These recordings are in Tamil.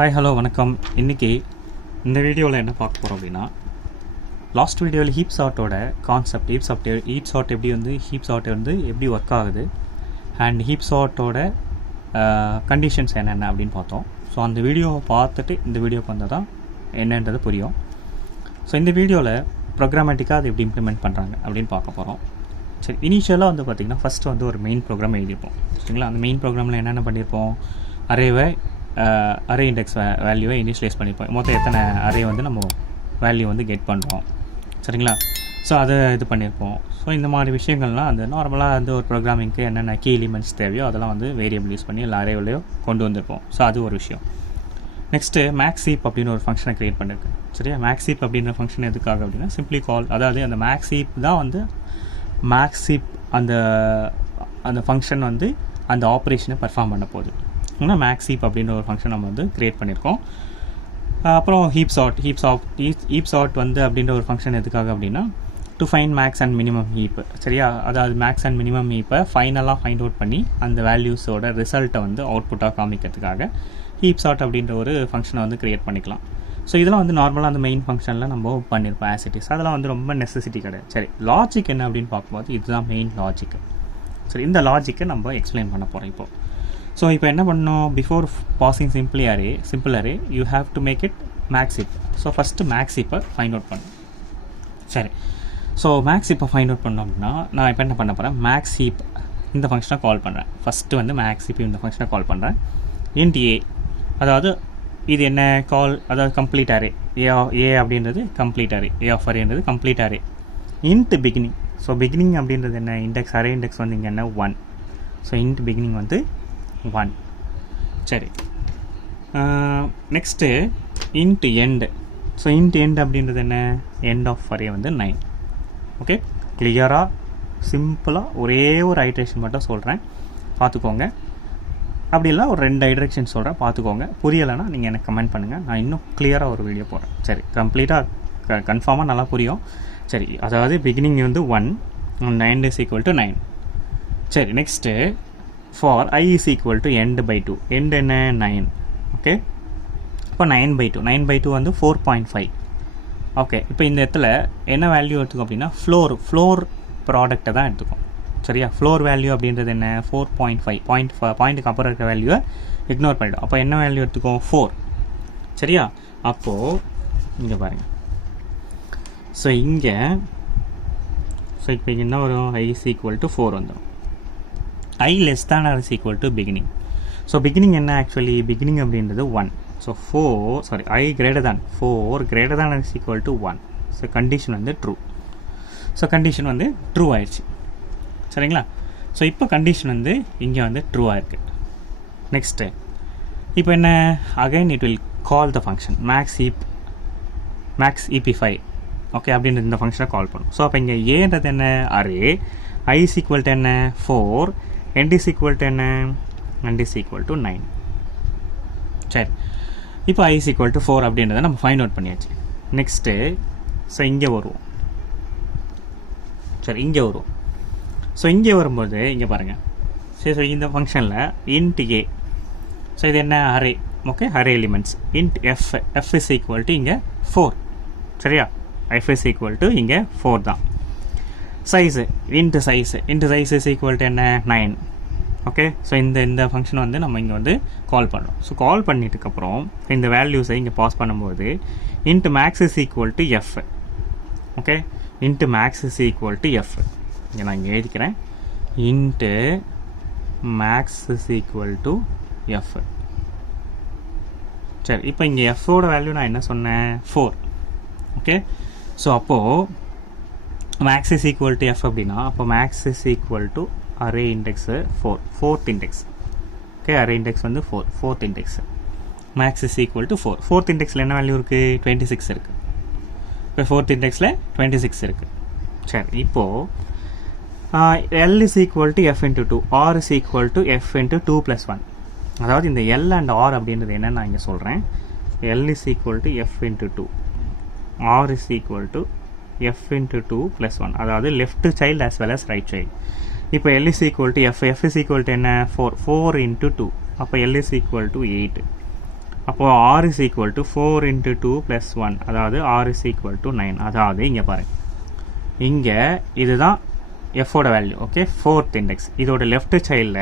ஹாய் ஹலோ வணக்கம். இன்றைக்கி இந்த வீடியோவில் என்ன பார்க்க போகிறோம் அப்படின்னா, லாஸ்ட் வீடியோவில் ஹீப் சார்ட்டோட கான்செப்ட், ஹீப் சார்ட் எப்படி ஒர்க் ஆகுது அண்ட் ஹீப் சார்ட்டோட கண்டிஷன்ஸ் என்னென்ன அப்படின்னு பார்த்தோம். ஸோ அந்த வீடியோவை பார்த்துட்டு இந்த வீடியோக்கு வந்தால் தான் என்னன்றது புரியும். ஸோ இந்த வீடியோவில் ப்ரோக்ராமேட்டிக்காக அது எப்படி இம்ப்ளிமெண்ட் பண்ணுறாங்க அப்படின்னு பார்க்க போகிறோம். சரி, இனிஷியலாக வந்து பார்த்திங்கன்னா ஃபஸ்ட்டு ஒரு மெயின் ப்ரோக்ராம் எழுதியிருப்போம். சரிங்களா? அந்த மெயின் ப்ரோக்ராமில் என்னென்ன பண்ணியிருப்போம், அரே இண்டெக்ஸ் வேல்யூவை இனிஷியலைஸ் பண்ணியிருப்போம். மொத்தம் எத்தனை அரே நம்ம வேல்யூ கெட் பண்ணுறோம். சரிங்களா? ஸோ அதை இது பண்ணியிருப்போம். ஸோ இந்த மாதிரி விஷயங்கள்லாம் நார்மலாக ஒரு ப்ரோக்ராமிங்க்கு என்னென்ன கீ எலிமெண்ட்ஸ் தேவையோ அதெல்லாம் வேரியபிள் யூஸ் பண்ணி எல்லா அரேவிலையோ கொண்டு வந்திருப்போம். ஸோ அது ஒரு விஷயம். நெக்ஸ்ட்டு மேக்ஸீப் அப்படின்னு ஒரு ஃபங்க்ஷனை க்ரியேட் பண்ணியிருக்கேன். சரியா? மேக்ஸீப் அப்படின்ற ஃபங்க்ஷன் எதுக்காக அப்படின்னா, சிம்பிளி கால், அதாவது அந்த மேக்ஸீப் தான் மேக்ஸீப் அந்த ஃபங்க்ஷன் அந்த ஆப்ரேஷனை பர்ஃபார்ம் பண்ண போகுது. ஆனால் மேக்ஸீப் அப்படின்ற ஒரு ஃபங்க்ஷன் நம்ம க்ரியேட் பண்ணியிருக்கோம். அப்புறம் ஹீப் சார்ட் அப்படின்ற ஒரு ஃபங்க்ஷன் எதுக்காக அப்படின்னா, to find max and minimum heap. சரியா? அதாவது மேக்ஸ் அண்ட் மினிமம் ஹீப்பை ஃபைனலாக ஃபைண்ட் அவுட் பண்ணி அந்த வேல்யூஸோட ரிசல்ட்டை அவுட்புட்டாக காமிக்கிறதுக்காக ஹீப் சார்ட் அப்படின்ற ஒரு ஃபங்க்ஷனை க்ரியேட் பண்ணிக்கலாம். ஸோ இதெல்லாம் நார்மலாக அந்த மெயின் ஃபங்க்ஷனில் நம்ம பண்ணியிருப்போம் ஆஸ் இட் இஸ். அதெல்லாம் ரொம்ப நெசசிட்டி கிடையாது. சரி, லாஜிக் என்ன அப்படின்னு பார்க்கும்போது இதுதான் மெயின் லாஜிக்கு. சரி, இந்த லாஜிக்கை நம்ம எக்ஸ்பிளைன் பண்ண போகிறோம் இப்போது. ஸோ இப்போ என்ன பண்ணோம், before passing simple array you have to make it max heap. So first மேக்ஸீப்பை ஃபைண்ட் அவுட் பண்ணணும். சரி, ஸோ மேக்ஸீப்பை ஃபைண்ட் அவுட் பண்ணோம் அப்படின்னா நான் இப்போ என்ன பண்ண போகிறேன், மேக்ஸீப் இந்த ஃபங்க்ஷனை கால் பண்ணுறேன். ஃபஸ்ட்டு மேக்ஸீப் இந்த ஃபங்க்ஷனை கால் பண்ணுறேன். இன்ட் ஏ, அதாவது இது என்ன கால், அதாவது கம்ப்ளீட் அரே. ஏ அப்படின்றது கம்ப்ளீட் அரே, ஏ ஆஃப் அரேன்றது complete array. Int beginning. So beginning அப்படின்றது என்ன, இண்டெக்ஸ் அரே இண்டெக்ஸ் இங்கே என்ன 1. So int beginning 1. சரி, next int end. So int end அப்படின்றது என்ன, எண்ட் ஆஃப் அரே 9. ஓகே, கிளியராக சிம்பிளாக ஒரே ஒரு ஐட்ரேஷன் மட்டும் சொல்கிறேன், பார்த்துக்கோங்க. அப்படி இல்லை ஒரு 2 ஐட்ரேஷன் சொல்கிறேன், பார்த்துக்கோங்க. புரியலைன்னா நீங்கள் எனக்கு கமெண்ட் பண்ணுங்கள், நான் இன்னும் கிளியராக ஒரு வீடியோ போடுறேன். சரி, கம்ப்ளீட்டாக கன்ஃபார்மாக நல்லா புரியும். சரி, அதாவது beginning 1 and end is equal to 9. சரி, next for I is equal to end by 2. end என்ன 9. ஓகே, இப்போ 9/2 4.5. ஓகே, இப்போ இந்த இடத்துல என்ன வேல்யூ எடுத்துக்கோம் அப்படின்னா, ஃப்ளோர் ப்ராடக்டை தான் எடுத்துக்கும். சரியா? ஃப்ளோர் வேல்யூ அப்படின்றது என்ன 4.5. பாயிண்ட்டுக்கு அப்புறம் இருக்கிற வேல்யூவை இக்னோர் பண்ணிவிடும். அப்போ என்ன வேல்யூ எடுத்துக்கோம் 4. சரியா? அப்போது இங்கே பாருங்கள். ஸோ இப்போ என்ன வரும், I is equal to 4 வந்துடும். I less than or is equal to beginning. So beginning என்ன, ஆக்சுவலி பிகினிங் அப்படின்றது 1. So I greater than 4 greater than or is equal to 1. So condition true. So condition true ஆயிடுச்சு. சரிங்களா? ஸோ இப்போ கண்டிஷன் இங்கே ட்ரூ ஆயிருக்கு. நெக்ஸ்ட்டு இப்போ என்ன, again it will call the function max ep5. Okay, அப்படின்றது இந்த ஃபங்க்ஷனை கால் பண்ணும். ஸோ அப்போ இங்கே ஏன்றது என்ன, array. I is equal to என்ன 4, end is equal to என்ன, end is equal to 9. சரி, இப்போ I is equal to 4 அப்படின்றத நம்ம ஃபைண்ட் அவுட் பண்ணியாச்சு. நெக்ஸ்ட்டு ஸோ இங்கே வருவோம். சரி, இங்கே வருவோம். ஸோ இங்கே வரும்போது இங்கே பாருங்கள். சரி, ஸோ இந்த ஃபங்க்ஷனில் இன்ட் ஏ. ஸோ இது என்ன, array. Okay, array elements. Int F is equal to இங்கே 4. சரியா? f is equal to இங்கே 4 தான். Size into size is equal to என்ன 9. ஓகே, ஸோ இந்த ஃபங்க்ஷன் நம்ம இங்கே கால் பண்ணுறோம். ஸோ கால் பண்ணிட்டுக்கப்புறம் இந்த வேல்யூஸை இங்கே பாஸ் பண்ணும்போது int max is equal to F. Okay, int max is equal to F. இங்கே நான் இங்கே எழுதிக்கிறேன், int max is equal to F. சரி, இப்போ இங்கே எஃப்போட வேல்யூ நான் என்ன சொன்னேன் 4. ஓகே, ஸோ அப்போது max is equal to F அப்படின்னா, அப்போ max is equal to array index 4th index. Okay, array index 4th index. Max is equal to 4. 4th இண்டெக்ஸில் என்ன வேல்யூ இருக்குது, 26 இருக்குது. இப்போ 4th இண்டெக்ஸில் 26 இருக்குது. சரி, இப்போது L is equal to F into 2, R is equal to F into 2 plus 1. அதாவது இந்த L and R அப்படின்றது என்ன நான் இங்கே சொல்கிறேன். L is equal to F into 2, R is equal to F into 2 plus 1. அதாவது left child as well as right child. இப்போ L is equal to F is equal to என்ன 4 into 2. அப்போ L is equal to 8. அப்போது r is equal to 4 into 2 plus 1, அதாவது r is equal to 9. அதாவது இங்கே பாருங்கள், இங்கே இதுதான் எஃபோட வேல்யூ. Okay, 4th index. இதோட லெஃப்ட் சைடில்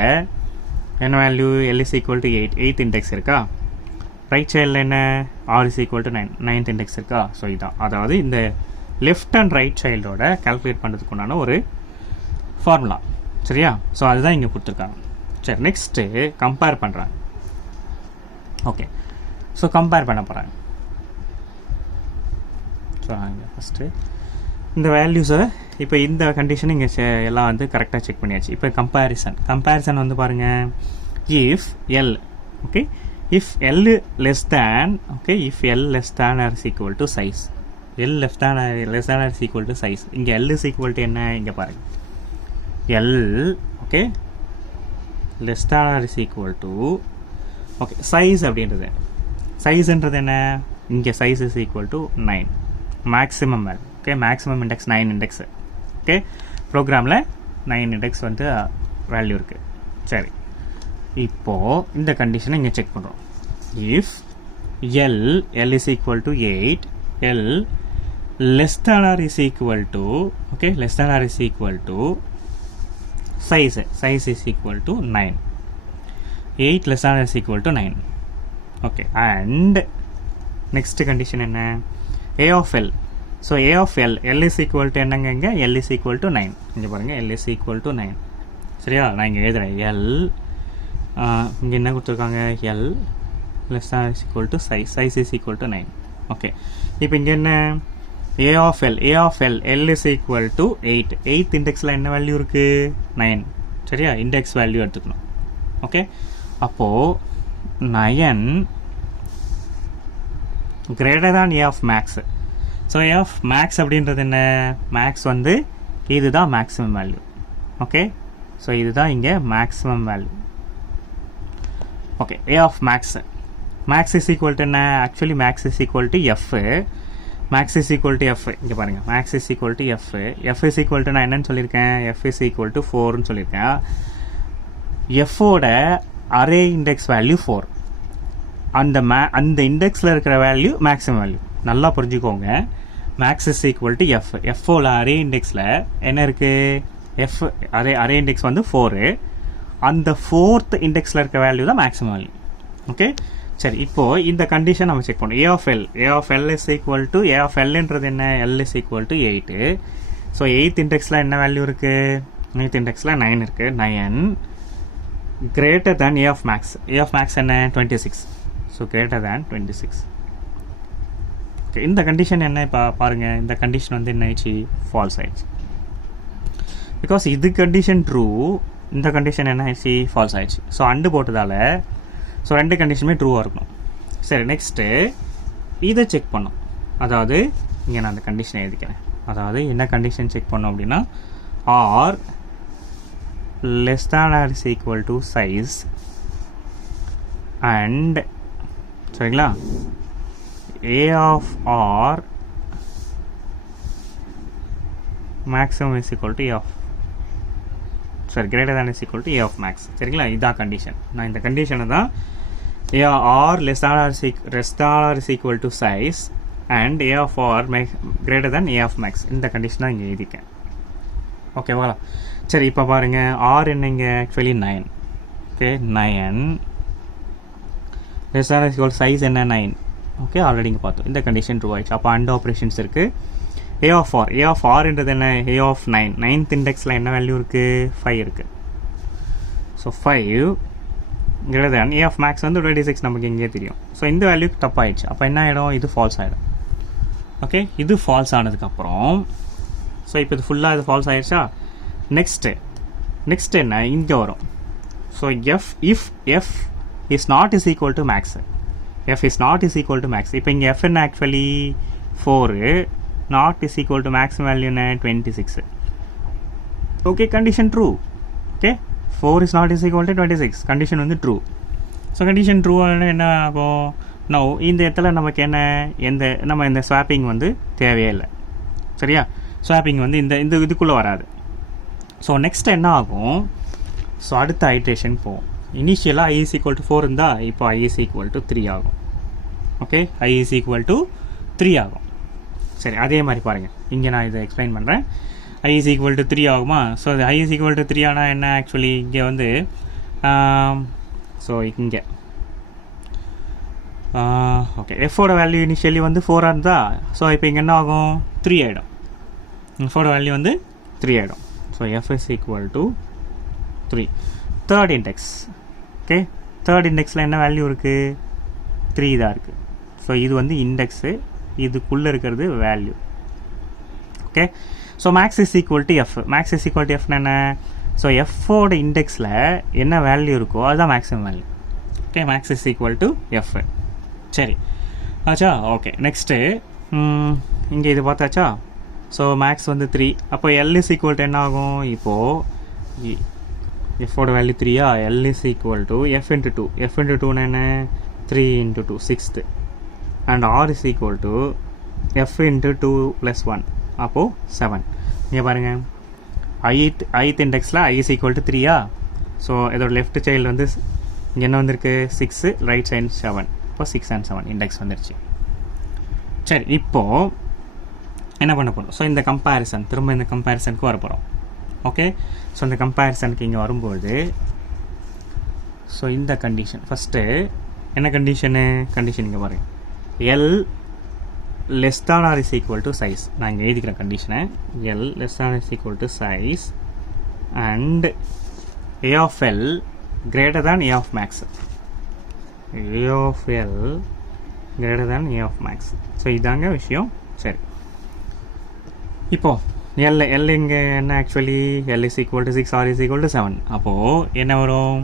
என்ன value? l is equal to 8, 8th index இருக்கா? ரைட் சைடில் என்ன? r is equal to 9, 9th index இருக்கா? ஸோ இதான், அதாவது இந்த லெஃப்ட் அண்ட் ரைட் சைல்டோட கால்குலேட் பண்ணுறதுக்கு உண்டான ஒரு ஃபார்முலா. சரியா? ஸோ அதுதான் இங்கே கொடுத்துருக்காங்க. சரி, நெக்ஸ்ட்டு கம்பேர் பண்ணுறாங்க. ஓகே, ஸோ கம்பேர் பண்ண போகிறாங்க. ஸோ இங்கே ஃபஸ்ட்டு இந்த வேல்யூஸை இப்போ இந்த கண்டிஷன் இங்கே எல்லாம் வந்து கரெக்டாக செக் பண்ணியாச்சு. இப்போ கம்பேரிசன் வந்து பாருங்கள், if L, okay, if L less than, okay, if L less than R is equal to size, L less than R is equal to size. இங்கே எல் இஸ் ஈக்குவல் டு என்ன? இங்கே பாருங்கள், L, okay, less than R is equal to, okay, size அப்படின்றது, சைஸ்ன்றது என்ன? இங்கே size is equal to 9, maximum value. Okay, maximum index 9 index. Okay, ப்ரோக்ராமில் 9 இண்டெக்ஸ் வந்து வேல்யூ இருக்குது. சரி, இப்போது இந்த கண்டிஷனை இங்கே செக் பண்ணுறோம். If L is equal to 8, L less than R is equal to, okay, less than R is equal to size is equal to 9, 8 less than or is equal to 9. Okay, and next condition என்ன? a of l. So a of l is equal to என்னங்க? இங்கே l is equal to 9. இங்கே பாருங்க, l is equal to 9. சரியா? நான் இங்கே எழுதுறேன், l, இங்கே என்ன கொடுத்துருக்காங்க? l less than or is equal to size is equal to 9. Okay, இப்போ இங்கே என்ன? a of l is equal to 8, 8th இண்டெக்ஸில் என்ன வேல்யூ இருக்குது? 9. சரியா? இண்டெக்ஸ் வேல்யூ எடுத்துக்கணும். ஓகே, அப்போது 9 greater than a of max. So a of max அப்படின்றது என்ன? மேக்ஸ் வந்து இதுதான் மேக்ஸிமம் வேல்யூ. ஓகே, ஸோ இதுதான் இங்கே maximum value. Okay, a of max is equal to என்ன? Actually max is equal to f, max is equal to f. இங்கே பாருங்கள், max is equal to f, f is equal to நான் என்னன்னு சொல்லியிருக்கேன்? f is equal to 4ன்னு சொல்லியிருக்கேன். f-ஓட அரே இண்டெக்ஸ் வேல்யூ 4, அந்த இண்டெக்ஸில் இருக்கிற வேல்யூ மேக்ஸிமம் வேல்யூ. நல்லா புரிஞ்சுக்கோங்க, max is equal to f, f-ஓட அரே இண்டெக்ஸில் என்ன இருக்குது? f அரே இண்டெக்ஸ் வந்து 4, அந்த 4th இண்டெக்ஸில் இருக்கிற வேல்யூ தான் மேக்ஸிமம் வேல்யூ. ஓகே, சரி, இப்போது இந்த கண்டிஷன் நம்ம செக் பண்ணோம். a of l is equal to, a of lன்றது என்ன? l is equal to 8. So 8th இண்டெக்ஸில் என்ன வேல்யூ இருக்குது? 8th இண்டெக்ஸில் 9 இருக்குது. 9 greater than a of max என்ன? 26. So greater than 26. ஓகே, இந்த கண்டிஷன் என்ன? இப்போ பாருங்கள், இந்த கண்டிஷன் வந்து என்ன ஆயிடுச்சு? ஃபால்ஸ் ஆயிடுச்சு. பிகாஸ் இது கண்டிஷன் ட்ரூ, இந்த கண்டிஷன் என்ன ஆயிடுச்சு? ஃபால்ஸ் ஆயிடுச்சு. ஸோ அண்டு போட்டதால் ஸோ ரெண்டு கண்டிஷனுமே ட்ரூவாக இருக்கணும். சரி, நெக்ஸ்ட்டு இதை செக் பண்ணோம். அதாவது இங்கே நான் அந்த கண்டிஷனை எழுதிக்கிறேன். அதாவது என்ன கண்டிஷன் செக் பண்ணோம் அப்படின்னா, R less than R is equal to size and, சரிங்களா, a of r maximum is equal to a of, sorry, greater than is equal to a of max. சரிங்களா, இதுதான் கண்டிஷன். நான் இந்த கண்டிஷனை தான் r less than or is equal to size and a of r greater than a of max, இந்த கண்டிஷன் தான் இங்கே எழுதிக்கேன். ஓகேவா? சரி, இப்போ பாருங்கள், r என்னங்க? Actually 9. Okay, 9 less than or is equal to size என்ன? 9. ஓகே, ஆல்ரெடி இங்கே பார்த்தோம். இந்த கண்டிஷன் ட்ரூ ஆயிடுச்சு. அப்போ அண்ட் ஆப்ரேஷன்ஸ் இருக்குது. a of rன்றது என்ன? a of 9, 9th இண்டெக்ஸில் என்ன வேல்யூ இருக்குது? 5 இருக்குது. So 5 greater than a of max வந்து 26 நமக்கு இங்கே தெரியும். ஸோ இந்த வேல்யூக்கு தப்பாயிடுச்சு. அப்போ என்ன ஆகிடும்? இது ஃபால்ஸ் ஆகிடும். ஓகே, இது ஃபால்ஸ் ஆனதுக்கப்புறம், ஸோ இப்போ இது ஃபுல்லாக இது ஃபால்ஸ் ஆகிடுச்சா? நெக்ஸ்ட் என்ன? இங்கே வரும். So if f is not is equal to max, f is not is equal to max. இப்போ இங்கே f என்ன? Actually 4, not is equal to maximum value என்ன? 26. Okay, condition true. Okay, 4 is not is equal to 26, condition வந்து ட்ரூ. ஸோ கண்டிஷன் ட்ரூவான என்ன ஆகும்? நோ, இந்த இடத்துல நமக்கு என்ன? நம்ம இந்த ஸ்வாப்பிங் வந்து தேவையே இல்லை. சரியா? ஸ்வாப்பிங் வந்து இந்த இதுக்குள்ளே வராது. ஸோ நெக்ஸ்ட் என்ன ஆகும்? ஸோ அடுத்த ஐட்ரேஷன் போகும். இனிஷியலாக i is equal to 4 இருந்தால் இப்போ i is equal to 3 ஆகும். Okay I is equal to 3 ஆகும். சரி, அதே மாதிரி பாருங்கள், இங்கே நான் இதை எக்ஸ்பிளைன் பண்ணுறேன். I is equal to 3 ஆகுமா? ஸோ அது I is equal to 3 ஆனால் என்ன ஆக்சுவலி இங்கே வந்து ஸோ இங்கே ஓகே எஃபோட வேல்யூ இனிஷியலி வந்து 4 இருந்தா, ஸோ இப்போ இங்கே என்ன ஆகும்? 3 ஆகிடும். எஃபோட வேல்யூ வந்து 3 ஆகிடும். So F is equal to 3. Third index. Okay, third இண்டெக்ஸில் என்ன வேல்யூ இருக்குது? 3 தான் இருக்குது. ஸோ இது வந்து இண்டெக்ஸு, இதுக்குள்ளே இருக்கிறது value. Okay, so max is equal to F. Max is equal to எஃப்னு என்ன? ஸோ எஃபோட இண்டெக்ஸில் என்ன வேல்யூ இருக்கோ அதுதான் maximum value. Okay, max is equal to F. சரி ஆச்சா? ஓகே, நெக்ஸ்ட்டு இங்கே இது பார்த்தாச்சா? ஸோ மேக்ஸ் வந்து 3. அப்போ எல் இஸ் ஈக்குவல் டு என்ன ஆகும்? இப்போது எஃபோட வேல்யூ 3யா? L is equal to F into 2. F into 2ன்னு என்ன? 3 into 2 6th. And R is equal to F into 2 plus 1. அப்போது 7. இங்கே பாருங்கள், ith இண்டெக்ஸில் I is equal to 3யா? ஸோ இதோட லெஃப்ட் சைல்டு வந்து இங்கே என்ன வந்திருக்கு? 6, ரைட் சைடு 7. இப்போ 6 and 7 இண்டெக்ஸ் வந்துருச்சு. சரி, இப்போது என்ன பண்ண போகிறோம்? ஸோ இந்த கம்பேரிசன், திரும்ப இந்த கம்பேரிசனுக்கு வர போகிறோம். ஓகே, ஸோ இந்த கம்பேரிசனுக்கு இங்கே வரும்போது ஸோ இந்த கண்டிஷன் ஃபஸ்ட்டு என்ன கண்டிஷனு? கண்டிஷன் இங்கே பாருங்கள், L less than R is equal to size. நான் இங்கே எழுதிக்கிறேன் கண்டிஷனை. L less than is equal to size and A of L greater than A of max. A of L greater than A of max. So இதாங்க விஷயம். சரி, இப்போது எல் இங்கே என்ன? Actually L is equal to 6, R is equal to 7. அப்போது என்ன வரும்?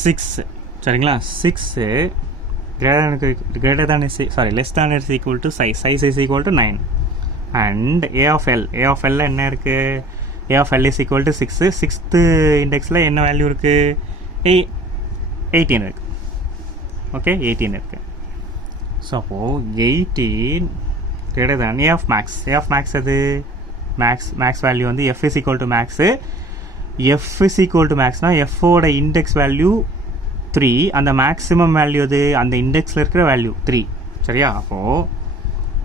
6. சரிங்களா? 6 less than is equal to size is equal to 9 and a of l என்ன இருக்குது? a of l is equal to 6. 6th இண்டெக்ஸில் என்ன வேல்யூ இருக்குது? 18 இருக்குது. ஓகே, 18 இருக்குது. ஸோ அப்போது 18 greater than a of max. a of max அது மேக்ஸ் வேல்யூ வந்து f is equal to max. f is equal to maxனா fோட இண்டெக்ஸ் வேல்யூ 3, அந்த மேக்ஸிமம் வேல்யூ அது அந்த இண்டெக்ஸில் இருக்கிற வேல்யூ 3. சரியா? அப்போது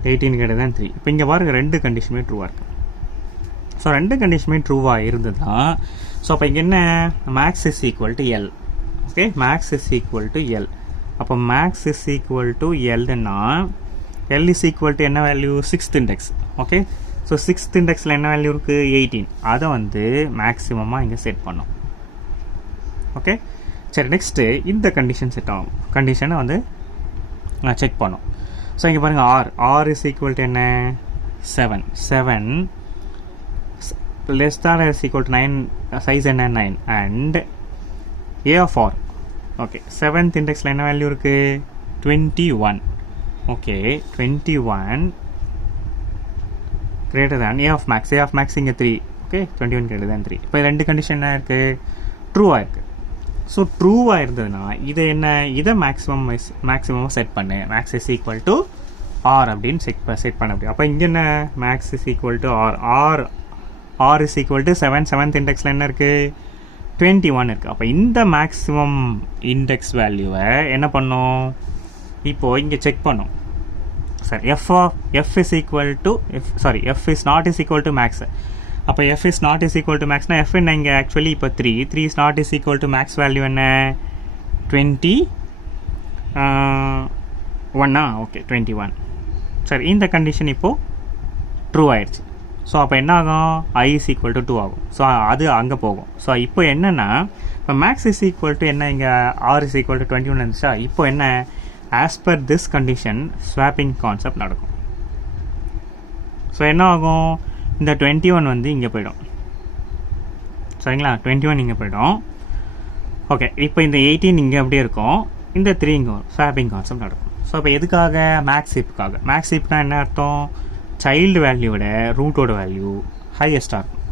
18 greater than 3. இப்போ இங்கே பாருங்கள், ரெண்டு கண்டிஷனுமே ட்ரூவாக இருக்குது. ஸோ ரெண்டு கண்டிஷனுமே ட்ரூவாக இருந்தது தான். ஸோ அப்போ இங்கே என்ன? Max is equal to L. Okay, max is equal to L. அப்போ மேக்ஸ் இஸ் ஈக்குவல் டு எல்னா எல் இஸ் ஈக்குவல் டு என்ன value? 6th index. Okay, so 6th இண்டெக்ஸில் என்ன வேல்யூ இருக்குது? 18. அதை வந்து மேக்ஸிமமாக இங்கே செட் பண்ணோம். ஓகே, சரி, நெக்ஸ்ட்டு இந்த கண்டிஷன் செட் ஆகும். கண்டிஷனை வந்து நான் செக் பண்ணோம். ஸோ இங்கே பாருங்கள், ஆர் இஸ் ஈக்குவல் டு என்ன? 7 less than is equal to 9. Size என்ன? 9 and A of R. Okay, 7th இண்டெக்ஸில் என்ன வேல்யூ இருக்குது? 21. Okay, 21 greater than a of max. a of max இங்கே 3. Okay, 21 greater than 3. இப்போ ரெண்டு கண்டிஷன் என்ன இருக்குது? ட்ரூவாக இருக்குது. ஸோ ட்ரூவாக இருந்ததுன்னா இதை என்ன? இதை மேக்ஸிமமாக செட் பண்ணு. Max is equal to R அப்படின்னு செட் பண்ண முடியும். அப்போ இங்கே என்ன? Max is equal to R is equal to 7th இண்டெக்ஸில் என்ன இருக்குது? 21 இருக்குது. அப்போ இந்த மேக்ஸிமம் இண்டெக்ஸ் வேல்யூவை என்ன பண்ணோம்? இப்போது இங்கே செக் பண்ணோம். சரி, F is equal to F is not is equal to max. அப்போ F is not is equal to மேக்ஸ்னா எஃப் என்ன? இங்கே ஆக்சுவலி இப்போ 3 is not is equal to max value என்ன? 21. ஓகே, 21. சரி, இந்த கண்டிஷன் இப்போது ட்ரூ ஆயிடுச்சு. ஸோ அப்போ என்ன ஆகும்? I is equal to 2 ஆகும். ஸோ அது அங்கே போகும். ஸோ இப்போ என்னென்னா, இப்போ மேக்ஸ் இஸ் ஈக்குவல் டு என்ன? இங்கே ஆர் இஸ் ஈக்குவல் டு 21 இருந்துச்சா? இப்போ என்ன? As per this condition swapping concept நடக்கும். ஸோ என்ன ஆகும்? இந்த 21 வந்து இங்கே போய்டும். சரிங்களா? 21 இங்கே போய்டும். ஓகே, இப்போ இந்த 18 இங்கே அப்படியே இருக்கும். இந்த 3 இங்கே ஸ்வாப்பிங் கான்செப்ட் நடக்கும். ஸோ இப்போ எதுக்காக? மேக்ஸ் ஹீப்புக்காக. மேக்ஸ் ஹீப்னா என்ன அர்த்தம்? சைல்டு வேல்யூவோட ரூட்டோட வேல்யூ ஹையஸ்ட்டாக இருக்கும்.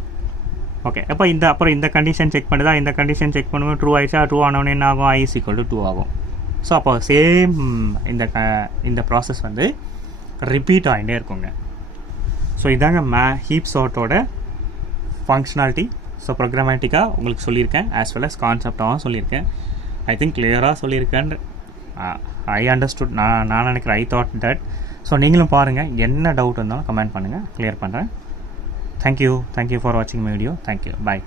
ஓகே, அப்போ அப்புறம் இந்த கண்டிஷன் செக் பண்ணுதா? இந்த கண்டிஷன் செக் பண்ணும்போது ட்ரூ ஆகிடுச்சா? ட்ரூ ஆனவொன்னே என்ன ஆகும்? I is equal to 2 ஆகும். ஸோ அப்போ சேம் இந்த ப்ராசஸ் வந்து ரிப்பீட் ஆகிட்டே இருக்குங்க. ஸோ இதாங்க ஹீப் சார்ட்டோட ஃபங்க்ஷனாலிட்டி. ஸோ ப்ரோக்ராமேட்டிக்காக உங்களுக்கு சொல்லியிருக்கேன், ஆஸ் வெல் அஸ் கான்செப்டாகவும் சொல்லியிருக்கேன். ஐ திங்க் கிளியராக சொல்லியிருக்கேன்னு ஐ அண்டர்ஸ்டுட். நான் நினைக்கிறேன், ஐ தாட் தட். ஸோ நீங்களும் பாருங்கள், என்ன டவுட் இருந்தாலும் கமெண்ட் பண்ணுங்கள், கிளியர் பண்ணுறேன். தேங்க்யூ ஃபார் வாட்சிங் மை வீடியோ. Thank you, bye.